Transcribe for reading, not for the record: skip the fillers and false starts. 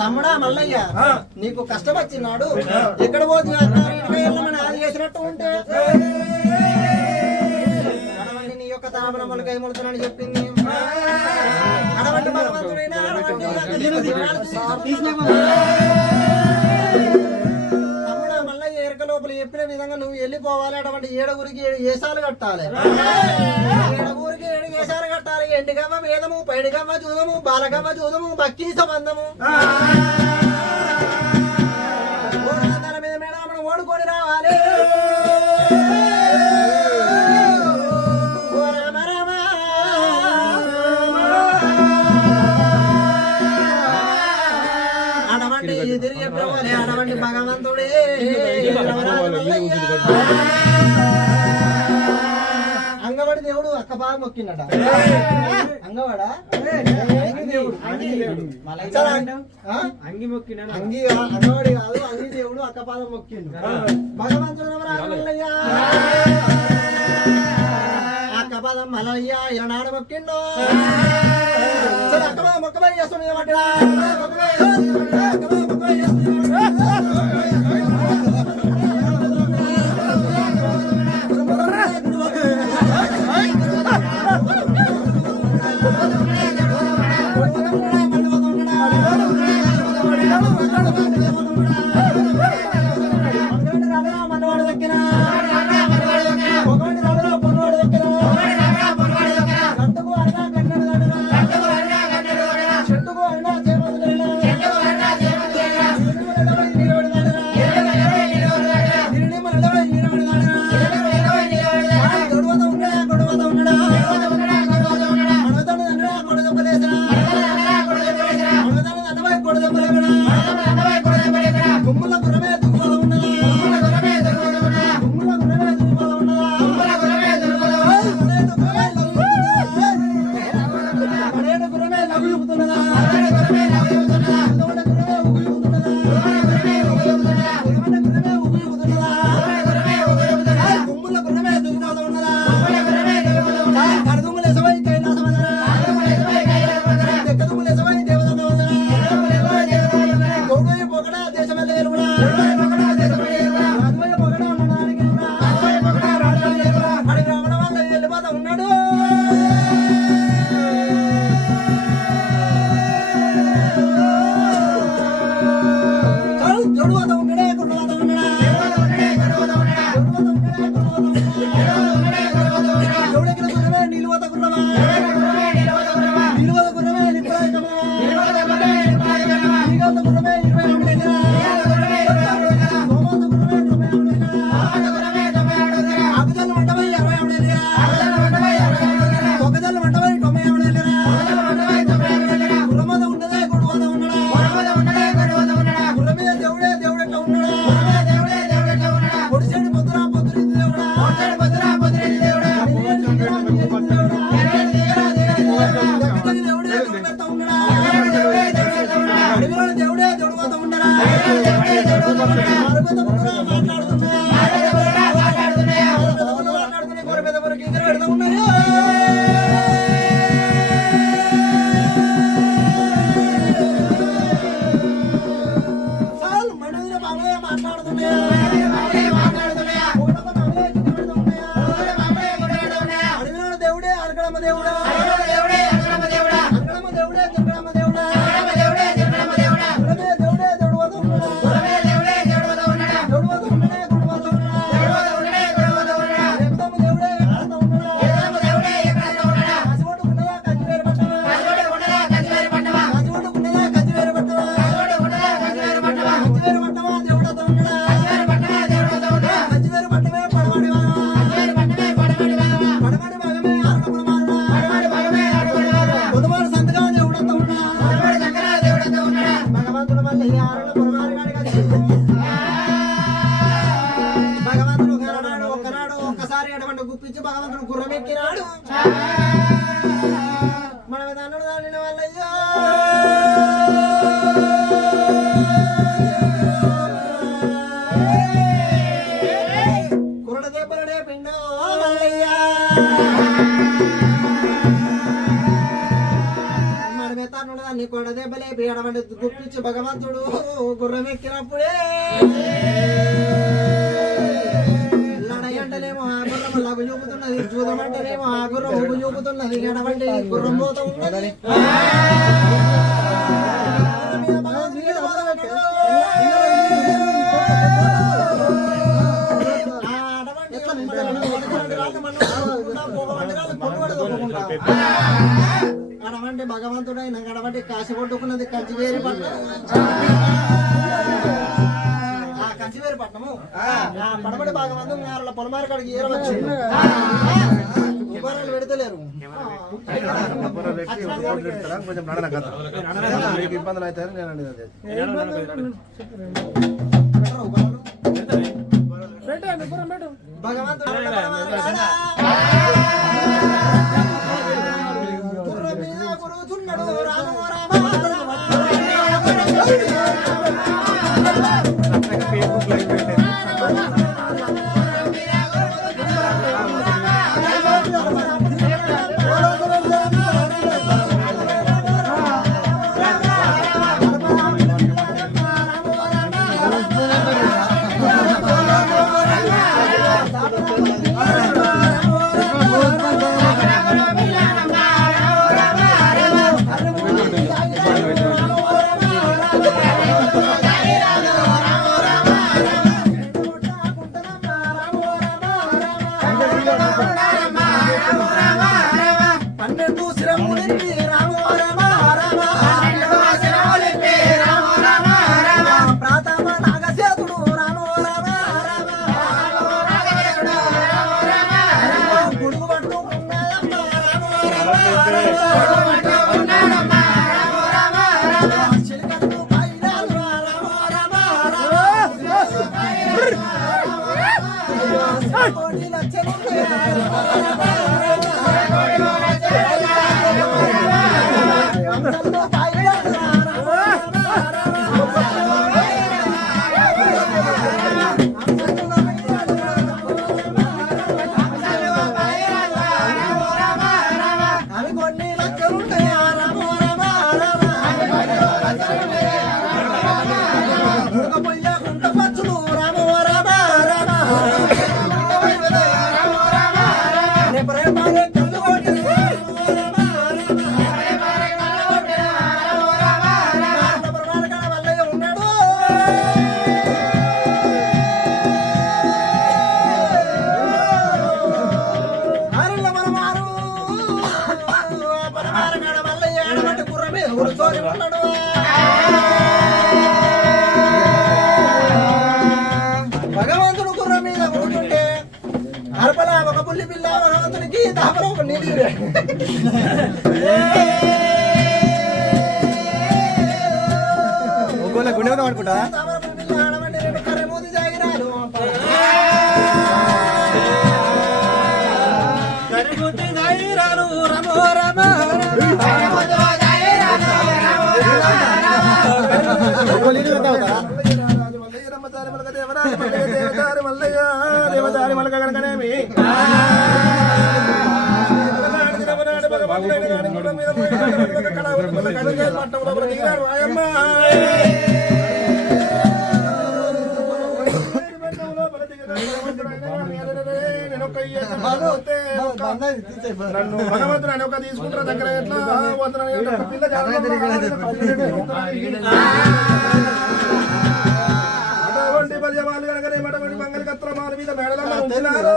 తమ్ముడా మల్లయ్య నీకు కష్టం వచ్చినాడు ఎక్కడ పోతు ఆది చేసినట్టు ఉంటే అడవండి నీ యొక్క తామరములు కైములుతానని చెప్పింది. అడవండి భగవంతుడైనా తమ్ముడా మల్లయ్య ఎరక లోపల చెప్పిన విధంగా నువ్వు వెళ్ళిపోవాలి. అటువంటి ఏడుగురికి 7 ఏసాలు కట్టాలి. ఏడుగురికి 7 ఏసాలు కట్టాలి. ఎండిగమ్మ వేదము, పైడిగమ్మ చూదము, బాలగమ్మ చూదము, భక్తి సంబంధము మీద మేడం ఓడుకొని రావాలి. అటువంటి తిరిగి అటువంటి భగవంతుడే అంగవాడి దేవుడు అక్క బాగా మొక్కిందట. అంగవాడా అంగి మొక్కిన అంగవాడి కాదు అంగి దేవుడు అక్క పాదం మొక్కిండు. భగవంతుడు అక్క పాదం మల్లయ్య ఇరనాడు మొక్కిండు. సరే అక్క పాదం మొక్కబాయి చేస్తుంది వడదెబ్బలే బీడవంటి గుప్పించి భగవంతుడు గుర్రం ఎక్కినప్పుడే లడయంటనేమో ఆ గుర్రం లగు చూపుతున్నది, చూదమంటేనేమో ఆ గుర్రం ఉగు చూపుతున్నది, ఎడవంటి గుర్రం పోతూ ఉన్నది. అడవంటి భగవంతుడైన గడవంటి కాసి కొట్టుకున్నది కంచివేరి పట్నం. ఆ కంచివేరి పట్నము పడబడి భాగమందు నారుల పొలమారి కాడికి ఏరవచ్చు. ఉపరాలు పెడతలేరు. ఇబ్బందులు అవుతాయని నేను అనేది భగవంతుడు గుర్రం మీద గురుతున్నాడు రామ భగవంతుడు గుర్ర మీద కూర్చుంటే అరపల ఒక పుల్లి పిల్ల భగవంతునికి దాపల ఒక నీళ్ళు గుండె పడుకుంటా ఆడమంటే రెండు కర్ర మూతి జాగిరాలు కరిగుద్ది జాగిరాలు రమో రమ దేవదారి మలక కనుకనేమి నన్ను భగవంతుడు అని ఒక తీసుకుంటారు దగ్గర ఎట్లా పిల్ల అటువంటి బల్యవాళ్ళు కనుకనే అటువంటి మంగళ కత్రమాల మీద మేడలమ్మ ఉంచినారు.